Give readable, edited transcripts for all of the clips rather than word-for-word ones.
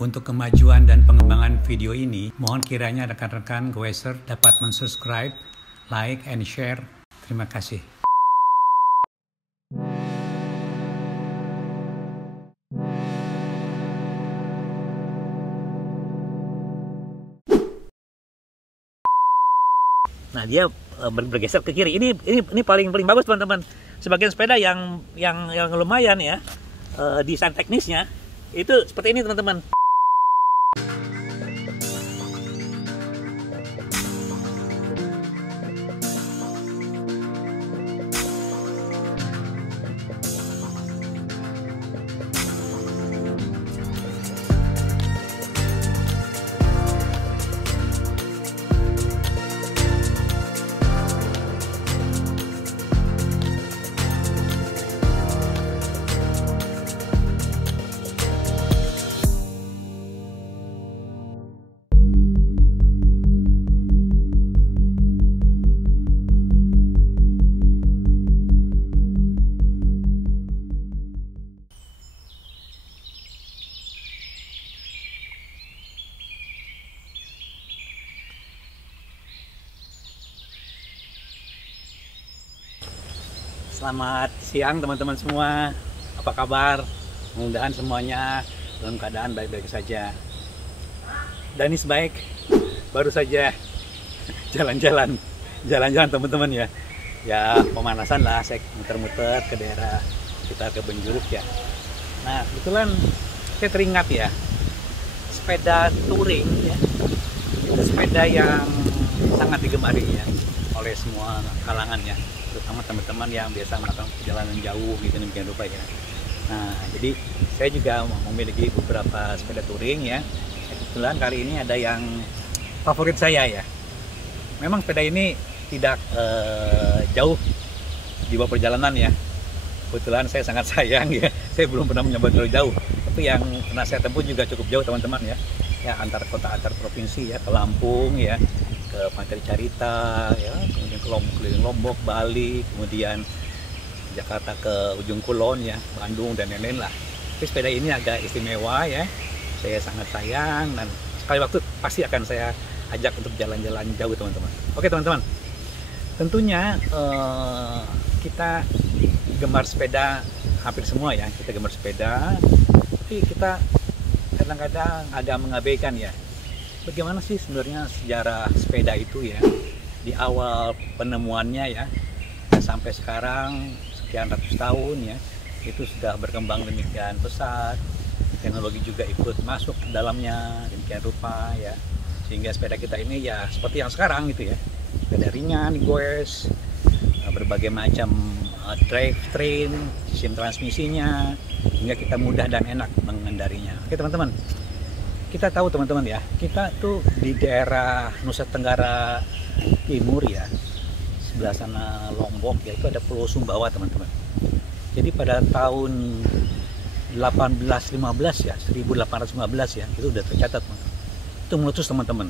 Untuk kemajuan dan pengembangan video ini, mohon kiranya rekan-rekan Goeser dapat mensubscribe, like, and share. Terima kasih. Nah, dia bergeser ke kiri. Ini paling bagus, teman-teman. Sebagian sepeda yang lumayan ya, desain teknisnya itu seperti ini, teman-teman. Selamat siang teman-teman semua, apa kabar? Mudah-mudahan semuanya dalam keadaan baik-baik saja. Danis baik, baru saja jalan-jalan teman-teman ya. Ya pemanasan lah, saya muter-muter ke daerah kita ke Benjuruk ya. Nah kebetulan saya teringat ya, sepeda touring ya, itu sepeda yang sangat digemari ya oleh semua kalangan ya, terutama teman-teman yang biasa melakukan perjalanan jauh gitu demikian rupa ya. Nah, jadi saya juga memiliki beberapa sepeda touring ya. Kebetulan kali ini ada yang favorit saya ya. Memang sepeda ini tidak jauh di bawah perjalanan ya. Kebetulan saya sangat sayang ya. Saya belum pernah mencoba terlalu jauh. Tapi yang pernah saya tempuh juga cukup jauh teman-teman ya. Ya antar kota antar provinsi ya, ke Lampung ya, ke Pantai Carita ya, kemudian ke keliling Lombok, Bali, kemudian Jakarta ke ujung Kulon ya, Bandung dan lain-lain lah. Tapi sepeda ini agak istimewa ya, saya sangat sayang dan sekali waktu pasti akan saya ajak untuk jalan-jalan jauh teman-teman. Oke teman-teman, tentunya kita gemar sepeda hampir semua ya, kita gemar sepeda, tapi kita kadang-kadang agak mengabaikan ya, bagaimana sih sebenarnya sejarah sepeda itu ya, di awal penemuannya ya, sampai sekarang sekian ratus tahun ya, itu sudah berkembang demikian pesat, teknologi juga ikut masuk ke dalamnya demikian rupa ya, sehingga sepeda kita ini ya seperti yang sekarang gitu ya, sepeda ringan, goes, berbagai macam drivetrain, sistem transmisinya, sehingga kita mudah dan enak mengendarinya. Oke teman-teman, kita tahu teman-teman ya, kita tuh di daerah Nusa Tenggara Timur ya, sebelah sana Lombok ya, itu ada Pulau Sumbawa teman-teman. Jadi pada tahun 1815 ya, 1815 ya, itu udah tercatat teman-teman. Itu meletus teman-teman.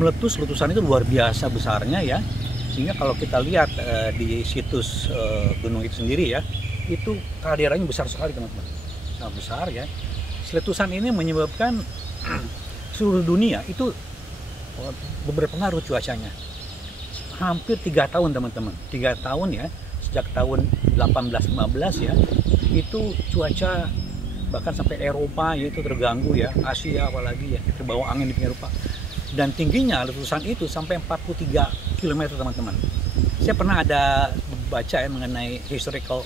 Letusan itu luar biasa besarnya ya, sehingga kalau kita lihat di situs gunung itu sendiri ya, itu kalderanya besar sekali teman-teman, sangat besar ya. Letusan ini menyebabkan seluruh dunia itu berpengaruh cuacanya. Hampir 3 tahun teman-teman, 3 tahun ya, sejak tahun 1815 ya, itu cuaca bahkan sampai Eropa ya itu terganggu ya, Asia apalagi ya, terbawa angin di pinggir rupa. Dan tingginya letusan itu sampai 43 km teman-teman. Saya pernah ada baca ya mengenai historical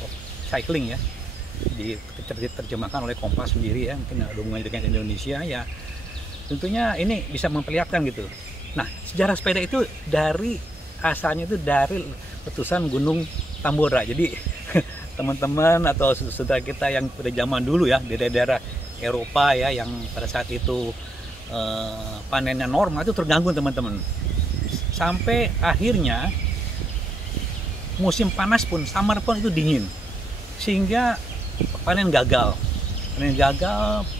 cycling ya, diterjemahkan oleh Kompas sendiri ya, mungkin ada hubungannya dengan Indonesia ya. Tentunya ini bisa memperlihatkan gitu. Nah, sejarah sepeda itu asalnya itu dari letusan Gunung Tambora. Jadi teman-teman atau saudara kita yang pada zaman dulu ya, di daerah Eropa ya, yang pada saat itu panennya normal itu terganggu teman-teman. Sampai akhirnya musim panas pun, summer pun itu dingin, sehingga panen gagal,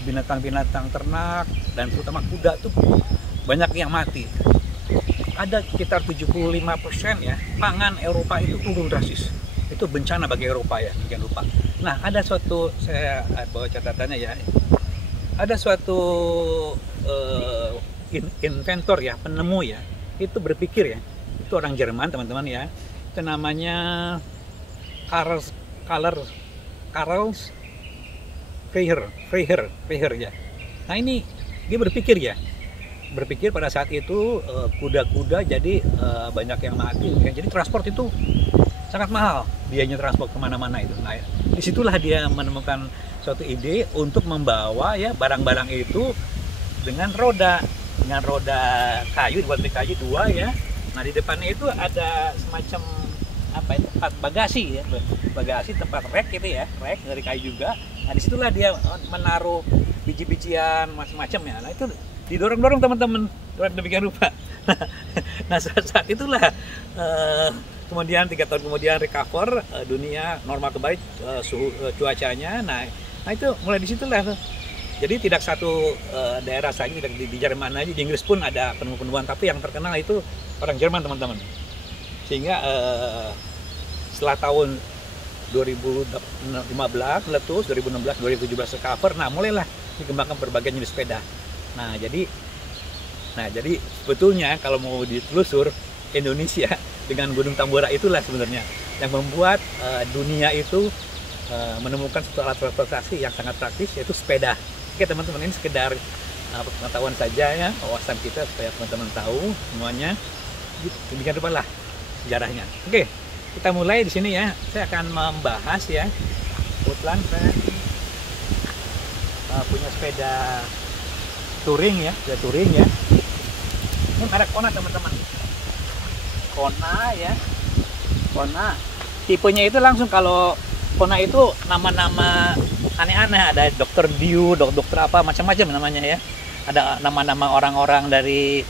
binatang-binatang ternak dan terutama kuda tuh banyak yang mati. Ada sekitar 75% ya, pangan Eropa itu turun drastis. Itu bencana bagi Eropa ya, jangan lupa. Nah, ada suatu, saya bawa catatannya ya, ada suatu inventor ya, penemu ya, itu berpikir ya, itu orang Jerman teman-teman ya, itu namanya Karl Freiherr ya. Nah ini dia berpikir pada saat itu kuda-kuda jadi banyak yang mati, jadi transport itu sangat mahal biayanya, transport kemana-mana itu. Nah disitulah dia menemukan suatu ide untuk membawa ya barang-barang itu dengan roda kayu, dibuat dari kayu dua ya. Nah di depannya itu ada semacam apa itu, tempat bagasi ya, tempat rek gitu ya, rek dari kayu juga. Nah disitulah dia menaruh biji-bijian macam-macam ya. Nah itu didorong-dorong teman-teman demikian rupa. Nah saat itulah kemudian 3 tahun kemudian recover, dunia normal kembali suhu cuacanya. Nah itu mulai disitulah. Jadi tidak satu daerah saja, tidak di Jerman aja, di Inggris pun ada penemuan, tapi yang terkenal itu orang Jerman teman-teman. Sehingga setelah tahun 2015 meletus, 2016, 2017 recover, nah mulailah dikembangkan berbagai jenis sepeda. Nah jadi sebetulnya kalau mau ditelusur, Indonesia dengan Gunung Tambora itulah sebenarnya yang membuat dunia itu menemukan suatu alat transportasi yang sangat praktis, yaitu sepeda. Oke teman-teman, ini sekedar pengetahuan saja ya, wawasan kita supaya teman-teman tahu semuanya. Demikian rupa lah sejarahnya. Oke, kita mulai di sini ya. Saya akan membahas ya. Kebetulan saya punya sepeda touring ya, Ini merek Kona teman-teman. Kona ya, Kona. Tipenya itu langsung, kalau Kona itu nama-nama aneh-aneh, ada Dr. Dew, dokter apa macam-macam namanya ya. Ada nama-nama orang-orang dari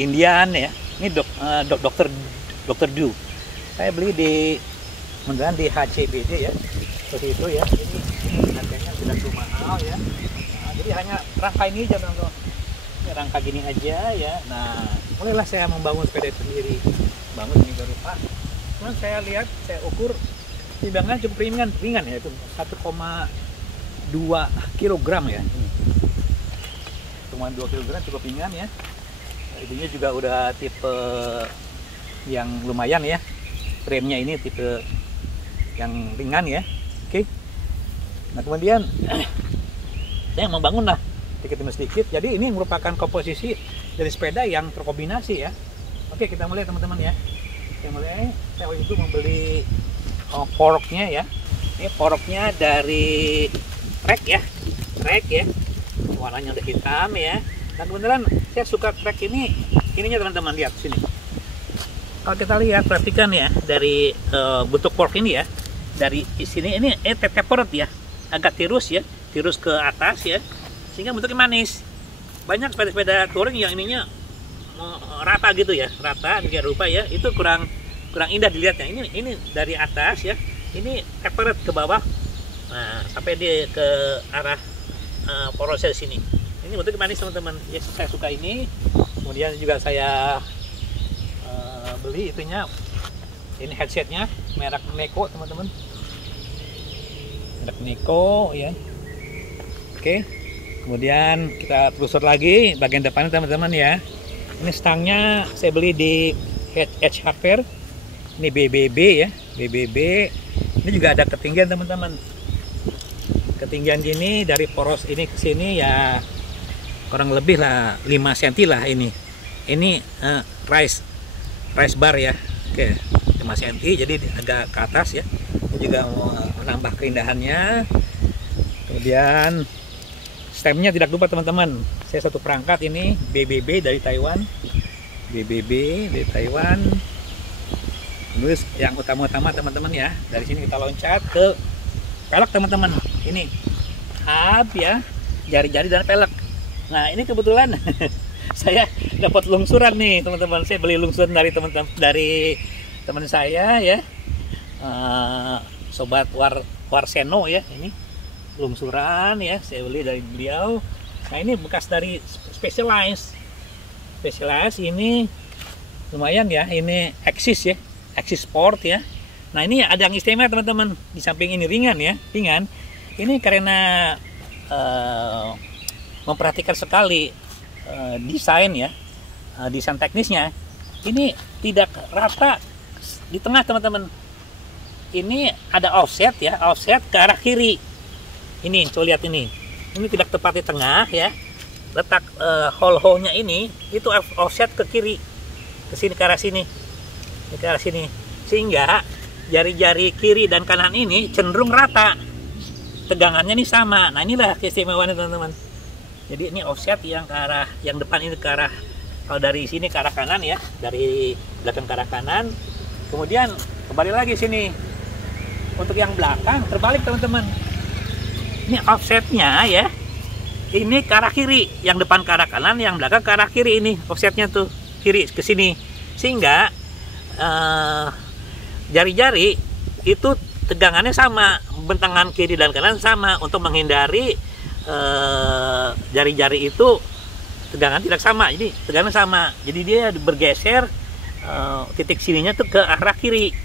Indian ya. Ini Dr. Dew. Saya beli di HCBD ya. Seperti itu ya. Ini harganya tidak terlalu mahal ya. Nah, jadi hanya rangka ini aja teman-teman. Rangka gini aja ya. Nah, mulailah saya membangun sepeda itu sendiri. Bangun ini baru Pak. Cuman saya lihat, saya ukur timbangan cukup ringan ya, itu 1,2 kg ya. 1,2 kg cukup ringan ya. Ininya juga udah tipe yang lumayan ya. Frame-nya ini tipe yang ringan ya. Oke. Nah kemudian saya membangun lah sedikit demi sedikit. Jadi ini merupakan komposisi dari sepeda yang terkombinasi ya. Oke, kita mulai teman-teman ya. Kita mulai. Saya waktu itu membeli forknya ya. Ini forknya dari Trek ya. Warnanya udah hitam ya. Dan kebetulan saya suka Trek ininya teman-teman, lihat sini. Kalau kita lihat, perhatikan ya, dari bentuk fork ini ya. Dari sini ini tapered ya. Agak tirus ke atas ya. Sehingga bentuknya manis. Banyak sepeda-sepeda touring yang ininya rata gitu ya, rata kayak rupa ya, itu kurang indah dilihatnya. Ini dari atas ya, ini tapered ke bawah, nah sampai ke arah porosnya sini. Ini bentuknya manis teman-teman. Ya, saya suka ini. Kemudian juga saya beli itunya, ini headsetnya merek Neko teman-teman, merek Neko ya. Oke. Kemudian kita telusur lagi bagian depannya teman-teman ya. Ini stangnya saya beli di Edge Hardware. Ini BBB ya, BBB. Ini juga ada ketinggian teman-teman. Ketinggian gini dari poros ini ke sini ya kurang lebih lah 5 cm lah ini. Ini rise bar ya. Oke, 5 cm jadi agak ke atas ya. Ini juga mau menambah keindahannya. Kemudian stemnya tidak lupa teman-teman, saya satu perangkat ini BBB dari Taiwan, BBB dari Taiwan. Terus yang utama-utama teman-teman ya, dari sini kita loncat ke pelek teman-teman. Ini hub ya, jari-jari dan pelek. Nah ini kebetulan saya dapat lungsuran nih teman-teman. Saya beli lungsuran dari teman saya ya, sobat Warseno ya. Ini lungsuran ya, saya beli dari beliau. Nah ini bekas dari Specialized ini lumayan ya, ini Axis ya, Axis Sport ya. Nah ini ada yang istimewa teman-teman, di samping ini ringan ya, ini karena memperhatikan sekali desain ya, desain teknisnya. Ini tidak rata di tengah teman-teman. Ini ada offset ya, offset ke arah kiri. Ini coba lihat ini tidak tepat di tengah ya. Letak hole-nya ini itu offset ke kiri, ke sini, ke arah sini, ke arah sini, sehingga jari-jari kiri dan kanan ini cenderung rata, tegangannya ini sama. Nah inilah keistimewaannya teman-teman. Jadi ini offset yang ke arah, yang depan ini ke arah, kalau dari sini ke arah kanan ya, dari belakang ke arah kanan. Kemudian kembali lagi sini, untuk yang belakang terbalik teman-teman. Ini offsetnya ya, ini ke arah kiri, yang depan ke arah kanan, yang belakang ke arah kiri. Ini offsetnya tuh kiri ke sini, sehingga jari-jari itu tegangannya sama, bentangan kiri dan kanan sama, untuk menghindari jari-jari itu tegangan tidak sama. Jadi tegangan sama, jadi dia bergeser titik sininya tuh ke arah kiri.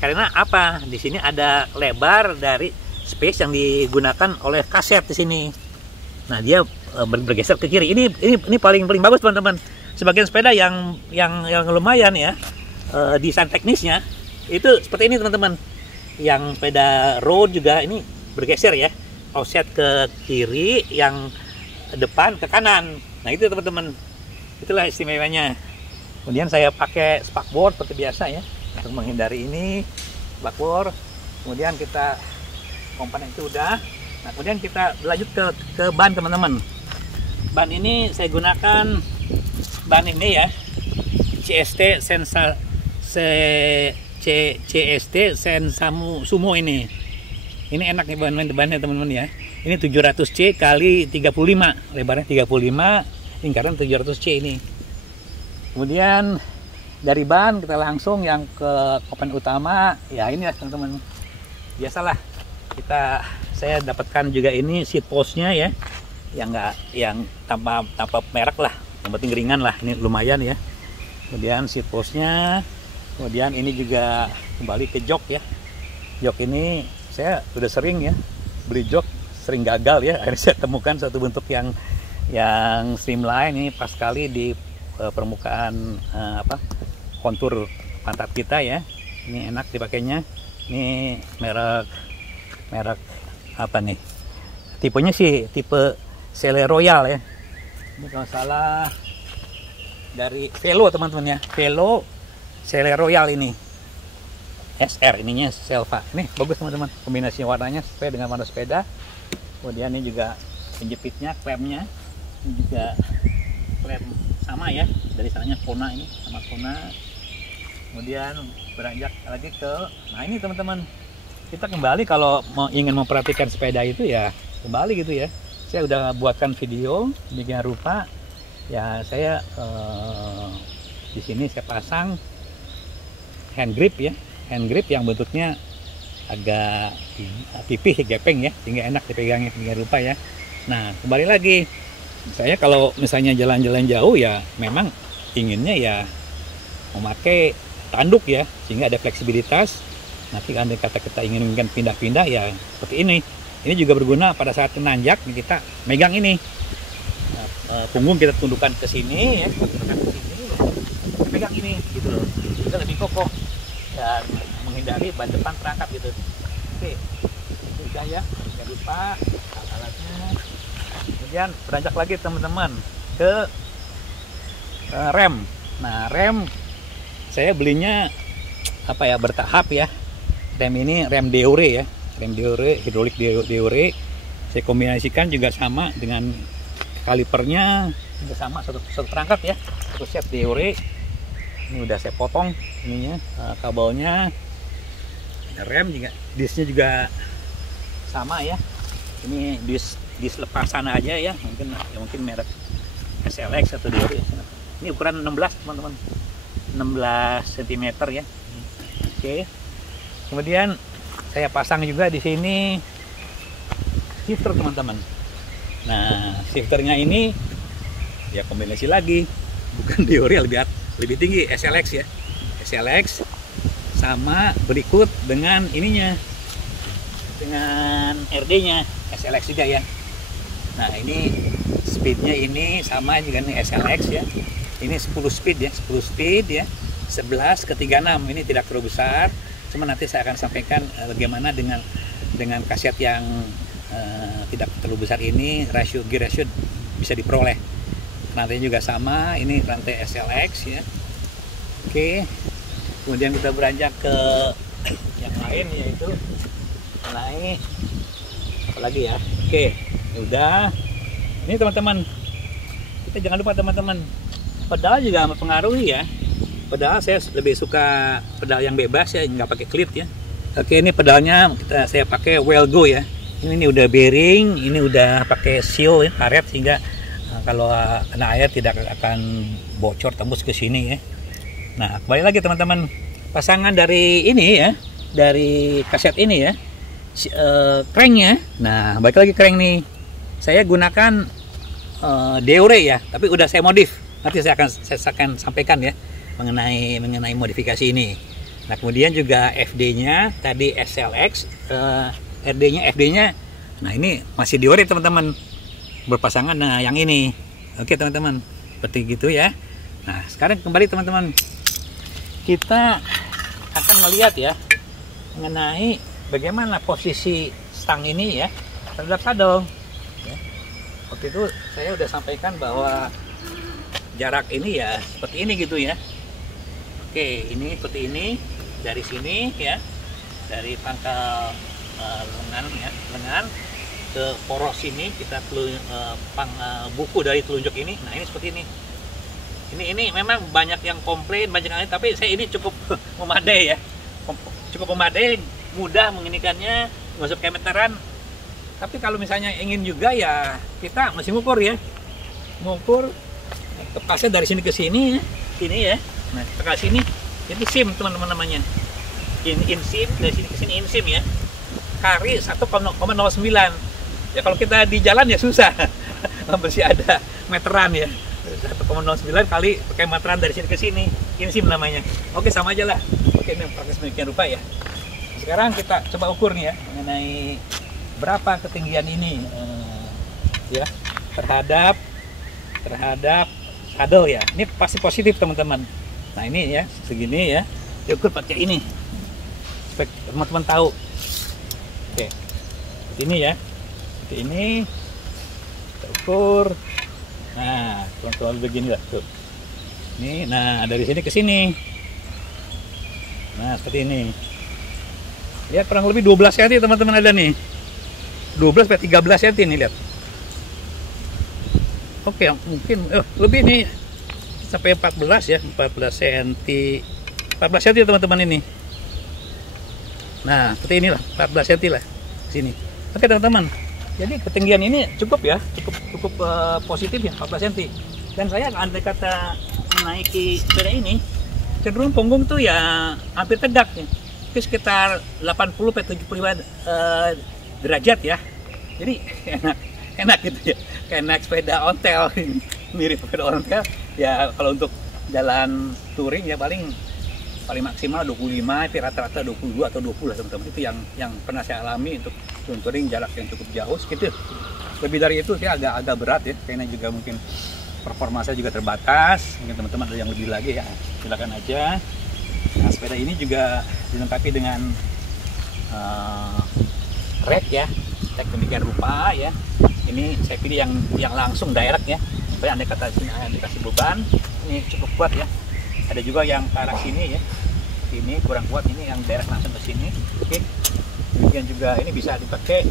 Karena apa? Di sini ada lebar dari space yang digunakan oleh kaset di sini. Nah dia bergeser ke kiri. Ini paling bagus teman-teman. Sebagian sepeda yang lumayan ya, desain teknisnya itu seperti ini teman-teman. Yang sepeda road juga ini bergeser ya, offset ke kiri, yang depan ke kanan. Nah itu teman-teman, itulah istimewanya. Kemudian saya pakai spakboard seperti biasa ya, untuk menghindari ini spakboard. Kemudian kita komponen itu udah. Nah kemudian kita berlanjut ke ban teman-teman. Ban ini saya gunakan ban ini ya, CST Sumo ini. Ini enak nih bannya teman-teman ya. Ini 700C kali 35, lebarnya 35, lingkaran 700C ini. Kemudian dari ban kita langsung yang ke komponen utama. Ya ini ya teman-teman. Biasalah saya dapatkan juga ini seat postnya ya, yang tanpa merek lah, yang penting ringan lah. Ini lumayan ya. Kemudian seat postnya. Kemudian ini juga kembali ke jok ya. Jok ini saya udah sering ya beli jok, sering gagal ya. Akhirnya saya temukan satu bentuk yang streamline ini, pas sekali di permukaan kontur pantat kita ya. Ini enak dipakainya. Ini merek apa nih? Tipenya sih tipe Sele Royal ya. Ini kalau salah dari Velo teman-teman ya. Velo Sele Royal ini. SR ininya Selva. Ini bagus teman-teman. Kombinasi warnanya sesuai dengan warna sepeda. Kemudian ini juga penjepitnya, klemnya. Ini juga klem sama ya. Dari sananya Kona ini sama Kona. Kemudian beranjak lagi ke, nah ini teman-teman, kita kembali kalau ingin memperhatikan sepeda itu ya kembali gitu ya. Saya udah buatkan video demikian rupa ya. Saya di sini saya pasang hand grip ya, hand grip yang bentuknya agak pipih gepeng ya, sehingga enak dipegangnya demikian rupa ya. Nah kembali lagi, saya kalau misalnya jalan-jalan jauh ya memang inginnya ya memakai tanduk ya, sehingga ada fleksibilitas. Nanti andai kata kita ingin pindah-pindah ya seperti ini. Ini juga berguna pada saat menanjak, kita megang ini. Punggung kita tundukkan ke sini ya, pegang ini gitu loh. Kita lebih kokoh dan menghindari ban depan terangkat gitu. Oke. Itu ya, jangan lupa alat-alatnya. Kemudian beranjak lagi teman-teman ke rem. Nah, rem saya belinya apa ya, bertahap ya. Rem ini rem Deore ya, rem Deore, hidrolik Deore. Saya kombinasikan juga sama dengan kalipernya, juga sama satu perangkat ya, satu set Deore. Ini udah saya potong ininya, kabelnya. Rem juga, disnya juga sama ya. Ini dis lepasan aja ya, mungkin merek SLX atau Deore. Ini ukuran 16 teman-teman. 16 cm ya. Oke. Kemudian saya pasang juga di sini shifter teman-teman. Nah, shifternya ini ya kombinasi lagi, bukan Deore, lebih tinggi, SLX ya. SLX sama berikut dengan ininya, dengan RD-nya SLX juga ya. Nah ini speednya ini sama juga nih SLX ya. Ini 10 speed ya, 10 speed ya. 11 ke 36 ini tidak terlalu besar. Cuma nanti saya akan sampaikan bagaimana dengan kaset yang tidak terlalu besar ini gear ratio bisa diperoleh. Rantainya juga sama, ini rantai SLX ya. Oke. Kemudian kita beranjak ke yang lain, yaitu naik apalagi ya. Oke, udah. Ini teman-teman, kita jangan lupa teman-teman, pedal juga mempengaruhi ya. Pedal saya lebih suka pedal yang bebas ya, nggak pakai klit ya. Oke, ini pedalnya saya pakai Wellgo ya. Ini udah bearing, ini udah pakai seal ya, karet, sehingga kalau kena air tidak akan bocor tembus ke sini ya. Nah, kembali lagi teman-teman, pasangan dari ini ya, dari kaset ini ya, cranknya. Nah, balik lagi crank nih. Saya gunakan Deore ya, tapi udah saya modif. Nanti saya akan sampaikan ya mengenai modifikasi ini. Nah, kemudian juga FD-nya tadi SLX, FD-nya. Nah, ini masih Deore teman-teman, berpasangan dengan yang ini. Oke teman-teman, seperti gitu ya. Nah, sekarang kembali teman-teman, kita akan melihat ya mengenai bagaimana posisi stang ini ya terhadap saddle. Waktu itu saya udah sampaikan bahwa jarak ini ya seperti ini gitu ya. Oke, ini seperti ini dari sini ya, dari pangkal lengan ke poros ini kita buku dari telunjuk ini. Nah, ini seperti ini. Ini memang banyak yang komplain, banyak yang, tapi saya ini cukup memadai ya. Cukup memadai, mudah menginikannya, nggak usah pakai meteran. Tapi kalau misalnya ingin juga ya kita mesti ngukur ya. Ngukur tepasnya dari sini ke sini ya. Ini ya. Nah, kita kasih sini. Ini sim teman-teman namanya. In sim, dari sini ke sini in sim ya. Kari 1,09. Ya kalau kita di jalan ya susah. Mesti ada meteran ya. 1,09 kali pakai meteran dari sini ke sini. In sim namanya. Oke, sama aja lah. Oke, ini praktis sedemikian rupa ya. Sekarang kita coba ukur nih ya mengenai berapa ketinggian ini ya terhadap saddle ya. Ini pasti positif teman-teman. Nah, ini ya segini ya, diukur pakai ini supaya teman-teman tahu. Oke, ini ya, seperti ini kita ukur. Nah, teman-teman begini lah tuh. Ini, nah dari sini ke sini. Nah, seperti ini. Lihat kurang lebih 12 cm teman-teman ada nih. 12 sampai 13 cm nih, lihat. Oke, mungkin lebih nih sampai 14 ya, 14 cm. 14 cm teman-teman ini. Nah, seperti inilah, 14 cm lah sini. Oke teman-teman. Jadi ketinggian ini cukup ya, cukup positif ya, 14 cm. Dan saya andai kata menaiki sepeda ini, cenderung punggung tuh ya hampir tegak ya. Itu sekitar 80-75 derajat ya. Jadi enak gitu ya, kayak naik sepeda ontel. Mirip sepeda ontel ya. Kalau untuk jalan touring ya paling maksimal 25, tapi rata-rata 22 atau 20 lah teman-teman. Itu yang pernah saya alami untuk touring jarak yang cukup jauh segitu. Lebih dari itu saya agak berat ya, karena juga mungkin performa saya juga terbatas. Mungkin teman-teman ada yang lebih lagi ya, silakan aja. Nah, sepeda ini juga dilengkapi dengan rack ya, rack demikian rupa ya. Ini saya pilih yang langsung direct ya, supaya andai kata sini dikasih beban ini cukup kuat ya. Ada juga yang ke arah sini ya, ini kurang kuat, ini yang direct langsung ke sini. Oke, kemudian juga ini bisa dipakai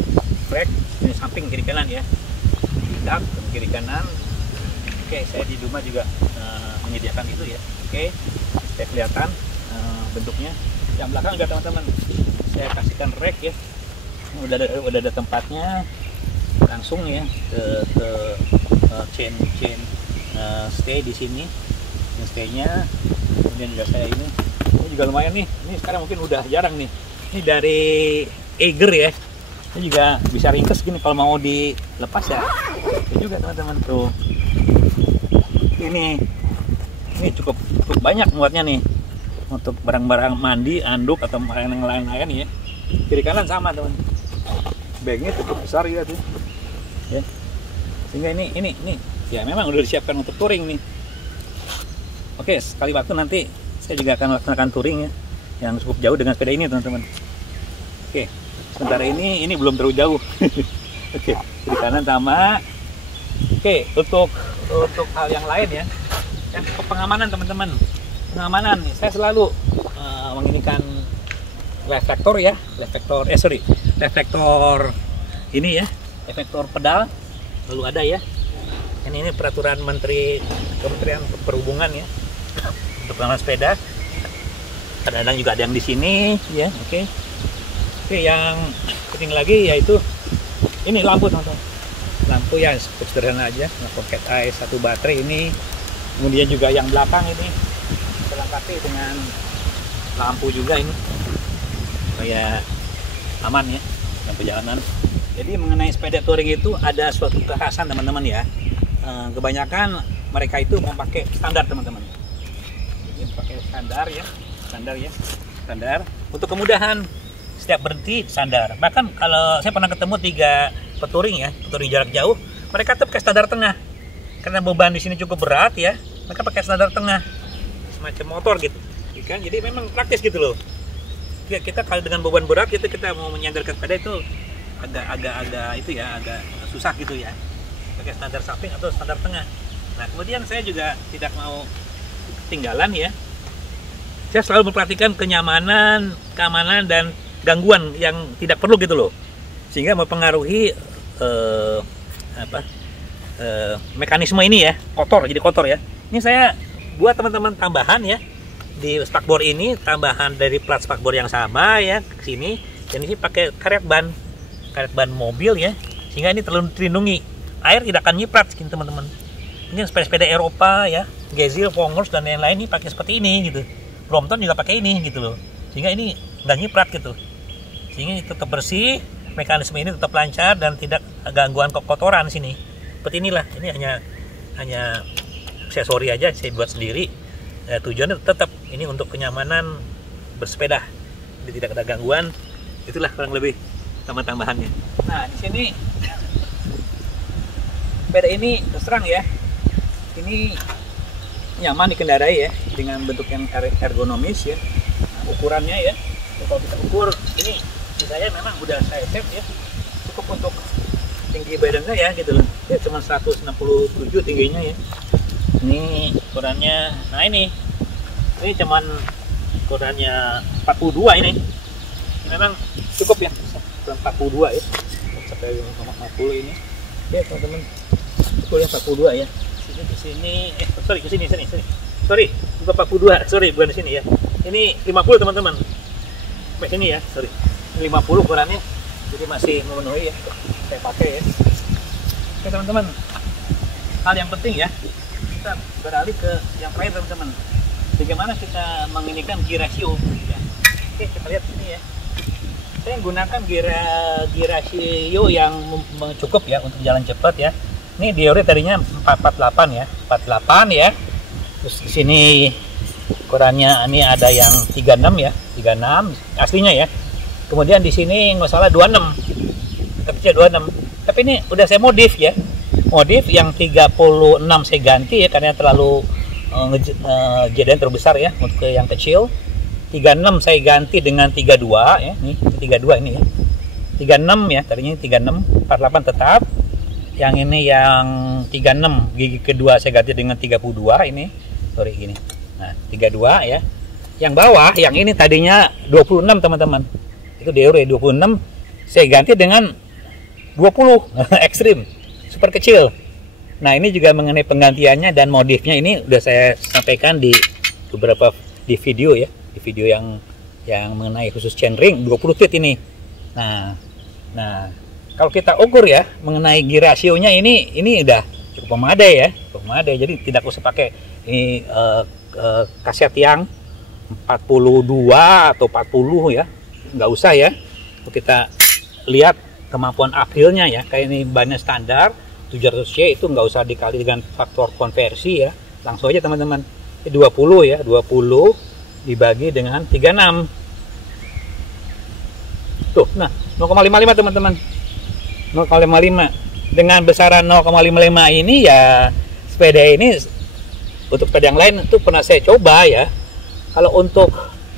rack ini samping kiri kanan ya, tidak kiri kanan. Oke, saya di rumah juga menyediakan itu ya. Oke, saya kelihatan bentuknya. Yang belakang juga teman-teman saya kasihkan rack ya, udah ada tempatnya langsung ya ke chain stay di sini, stay-nya. Kemudian juga saya ini juga lumayan nih, ini sekarang mungkin udah jarang nih, ini dari Eiger ya, ini juga bisa ringkes gini kalau mau dilepas ya. Ini juga teman-teman tuh, ini cukup banyak muatnya nih untuk barang-barang mandi, anduk atau yang lain-lain ya. Kiri kanan sama teman, bagnya cukup besar ya tuh ya. Sehingga ini ya memang udah disiapkan untuk touring nih. Oke, sekali waktu nanti saya juga akan laksanakan touring ya, yang cukup jauh dengan sepeda ini teman-teman. Oke, sementara ini belum terlalu jauh. Oke, kiri kanan sama. Oke, untuk hal yang lain ya, yang pengamanan teman-teman. Pengamanan, saya selalu menginikan reflektor ya, reflektor ini ya, reflektor pedal lalu ada ya. Ini peraturan Kementerian Perhubungan ya untuk pengaman sepeda. Kadang-kadang juga ada yang di sini ya. Oke, yang penting lagi yaitu ini lampu teman-teman. Lampu ya cukup sederhana aja, lampu cat eye, satu baterai ini. Kemudian juga yang belakang ini dilengkapi dengan lampu juga ini supaya aman ya lampu jalanan. Jadi mengenai sepeda touring itu ada suatu kekhasan teman-teman ya. Kebanyakan mereka itu memakai standar teman-teman. Jadi pakai standar untuk kemudahan setiap berhenti standar. Bahkan kalau saya pernah ketemu 3 petouring jarak jauh, mereka tuh pakai standar tengah. Karena beban di sini cukup berat ya, mereka pakai standar tengah, semacam motor gitu. Kan? Jadi memang praktis gitu loh. Kita kalau dengan beban berat kita mau menyandarkan sepeda itu agak susah gitu ya, pakai standar samping atau standar tengah. Nah kemudian saya juga tidak mau ketinggalan ya, saya selalu memperhatikan kenyamanan, keamanan dan gangguan yang tidak perlu gitu loh, sehingga mempengaruhi mekanisme ini ya, jadi kotor ya. Ini saya buat teman-teman tambahan ya di spakbor ini, tambahan dari plat spakbor yang sama ya ke sini, dan ini pakai karet ban mobil ya, sehingga ini terlindungi, air tidak akan nyiprat gini teman-teman. Ini sepeda-sepeda Eropa ya, Gezil, Pongers dan lain-lain ini pakai seperti ini gitu. Brompton juga pakai ini gitu loh, sehingga ini nggak nyiprat gitu, sehingga ini tetap bersih, mekanisme ini tetap lancar dan tidak gangguan kotoran sini. Seperti inilah, ini hanya aksesori aja saya buat sendiri. Tujuannya tetap ini untuk kenyamanan bersepeda, jadi tidak ada gangguan. Itulah kurang lebih tambahannya. Nah di sini sepeda ini terus terang ya, ini nyaman dikendarai ya, dengan bentuk yang ergonomis ya. Nah, ukurannya ya, kalau kita ukur ini saya memang udah saya set ya, cukup untuk tinggi badan saya gitu loh. Ya cuma 167 tingginya ya. Ini ukurannya, nah ini cuman ukurannya 42 ini memang cukup ya, 42 ya, sampai 50 ini ya teman-teman, ukurannya 42 ya. Di sini sorry ke sini sorry bukan 42, sorry bukan di sini ya, ini 50 teman-teman, sampai sini ya, sorry 50 ukurannya, jadi masih memenuhi ya, saya pakai ya. Oke teman-teman, hal yang penting ya, kita beralih ke yang terakhir teman-teman, bagaimana kita menginikan gear ratio ya. Oke, kita lihat sini ya, saya menggunakan gear ratio yang cukup ya untuk jalan cepat ya. Ini diore tadinya 448 ya, 48 ya. Terus di sini ukurannya ini ada yang 36 ya, 36 aslinya ya. Kemudian di sini nggak salah 26, kecil 26. Tapi ini udah saya modif ya, modif yang 36 saya ganti ya, karena terlalu jadian terbesar ya untuk yang kecil. 36 saya ganti dengan 32 ya, nih 32 ini ya, 36 ya, tadinya 36, 48 tetap. Yang ini yang 36 gigi kedua saya ganti dengan 32 ini, sorry gini. Nah 32 ya. Yang bawah yang ini tadinya 26 teman-teman, itu DOR 26 saya ganti dengan 20 ekstrim, super kecil. Nah ini juga mengenai penggantiannya dan modifnya ini udah saya sampaikan di beberapa video ya, di video yang mengenai khusus chainring 20 feet ini. Nah kalau kita ukur ya mengenai gear ratio-nya ini udah cukup memadai ya, cukup memadai. Jadi tidak usah pakai ini kaset yang 42 atau 40 ya, nggak usah ya. Kita lihat kemampuan uphill-nya ya, kayak ini bannya standar 700C, itu nggak usah dikali dengan faktor konversi ya, langsung aja teman-teman. 20 ya, 20 dibagi dengan 36 tuh, nah 0,55 teman-teman, 0,55. dengan besaran 0,55 ini ya, sepeda ini untuk sepeda yang lain itu pernah saya coba ya. Kalau untuk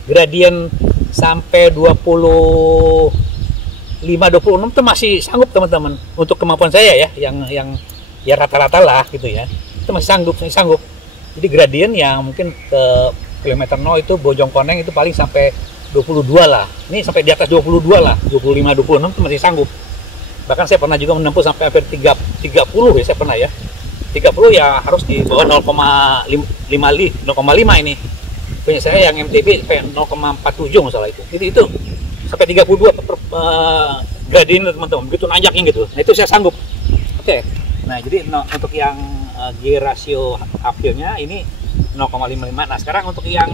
gradien sampai 25-26 itu masih sanggup teman-teman. Untuk kemampuan saya ya, yang ya rata-rata lah gitu ya, itu masih sanggup. Jadi gradien yang mungkin ke kilometer 0 itu Bojongkoneng itu paling sampai 22 lah. Ini sampai di atas 22 lah, 25-26 itu masih sanggup. Bahkan saya pernah juga menempuh sampai hampir 30 ya, saya pernah ya. 30 ya harus di bawah 0,5 ini. Punya saya yang MTB sampai 0,47 masalah itu. Itu sampai 32 gradien teman-teman, begitu nanjaknya gitu. Nah itu saya sanggup. Oke. Nah jadi untuk yang gear ratio uphill-nya ini 0,55. Nah sekarang untuk yang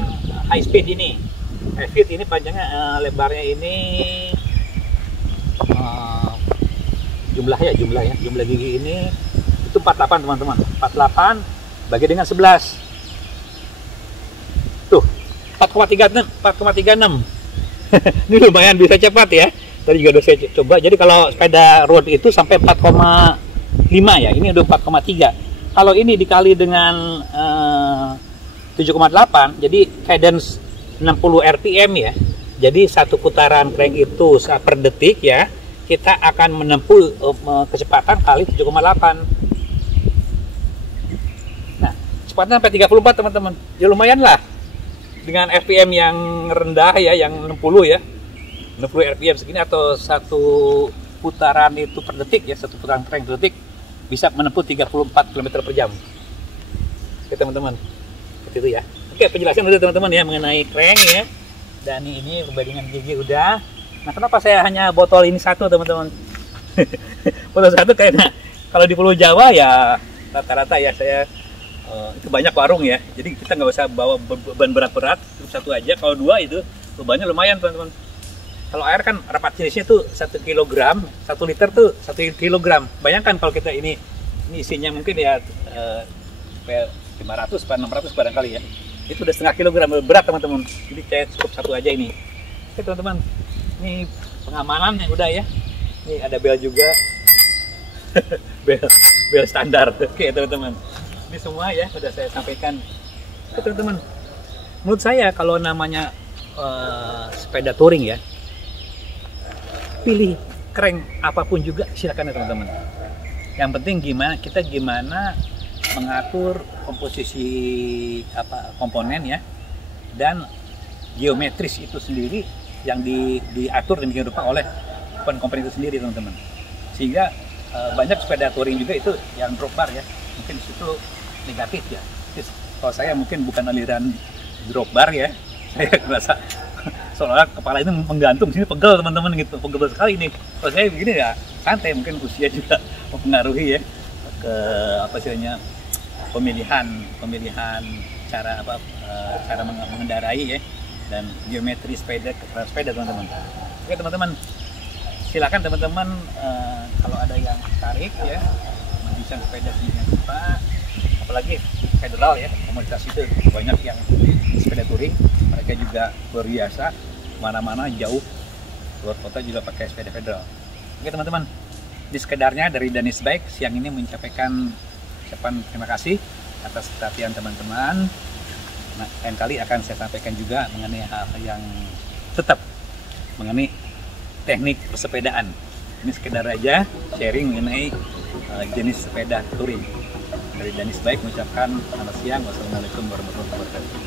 high speed ini, panjangnya lebarnya ini jumlah gigi ini itu 48 teman-teman. 48 bagi dengan 11 tuh 4,36 ini lumayan bisa cepat ya. Tadi juga udah saya coba. Jadi kalau sepeda road itu sampai 4,5 ya, ini udah 4,3. Kalau ini dikali dengan 7,8, jadi cadence 60 rpm ya. Jadi satu putaran crank itu per detik ya, kita akan menempuh kecepatan kali 7,8. Nah, kecepatan sampai 34 teman-teman. Ya lumayan lah. Dengan RPM yang rendah ya, yang 60 ya. 60 RPM segini atau satu putaran itu per detik ya, satu putaran crank per detik bisa menempuh 34 km per jam. Oke teman-teman. Seperti itu ya. Oke, penjelasan udah teman-teman ya mengenai crank ya. Dan ini perbandingan gigi udah. Nah, kenapa saya hanya botol ini satu teman-teman? Botol satu karena kalau di Pulau Jawa ya rata-rata ya saya itu banyak warung ya, jadi kita nggak usah bawa beban berat-berat, satu aja. Kalau dua itu bebannya lumayan teman-teman. Kalau air kan rapat jenisnya tuh 1 kg, 1 liter tuh 1 kg. Bayangkan kalau kita ini isinya mungkin ya 500 atau 600 barangkali ya, itu udah setengah kilogram berat teman-teman. Jadi saya cukup satu aja ini. Oke teman-teman, ini pengamanan yang udah ya. Ini ada bel juga, bel standar. Oke teman-teman. Ini semua ya sudah saya sampaikan. Teman-teman, menurut saya kalau namanya sepeda touring ya, pilih crank apapun juga silakan ya teman-teman. Yang penting gimana mengatur komposisi komponen ya, dan geometris itu sendiri yang diatur dan dirupa oleh komponen itu sendiri teman-teman. Sehingga banyak sepeda touring juga itu yang drop bar ya, mungkin itu negatif ya. Kalau saya mungkin bukan aliran drop bar ya, saya merasa seolah kepala itu menggantung, sini pegel teman-teman gitu, pegel sekali ini. Kalau saya begini ya santai, mungkin usia juga mempengaruhi ya ke pemilihan cara mengendarai ya, dan geometri sepeda teman-teman. Oke teman-teman, silakan teman-teman kalau ada yang tertarik ya mendesain sepeda sedemikian rupa, apalagi federal ya, komunitas itu banyak yang sepeda touring, mereka juga luar biasa, mana-mana jauh luar kota juga pakai sepeda federal. Oke teman-teman, di sekedarnya dari Danis Bike siang ini menyampaikan ucapan terima kasih atas perhatian teman-teman. Nah, lain kali akan saya sampaikan juga mengenai hal yang tetap mengenai teknik persepedaan. Ini sekedar aja sharing mengenai jenis sepeda touring. Dari Danis Bike mengucapkan selamat siang. Wassalamualaikum warahmatullahi wabarakatuh.